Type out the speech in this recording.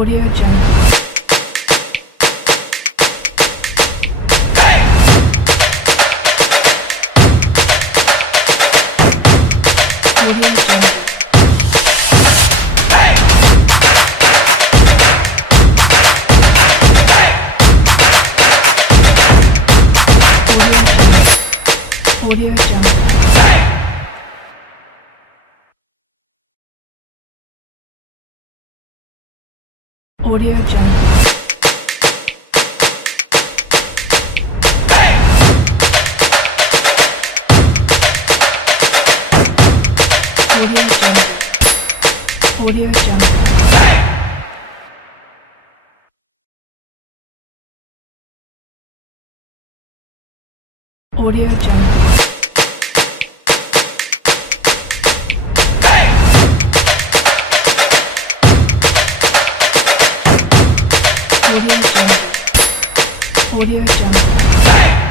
Audio Jungle. Audio Jungle. Audio Jungle. Audio Jungle. Audio Jungle. Audio Jungle. Audio Jungle. Audio Jungle. Audio Jungle.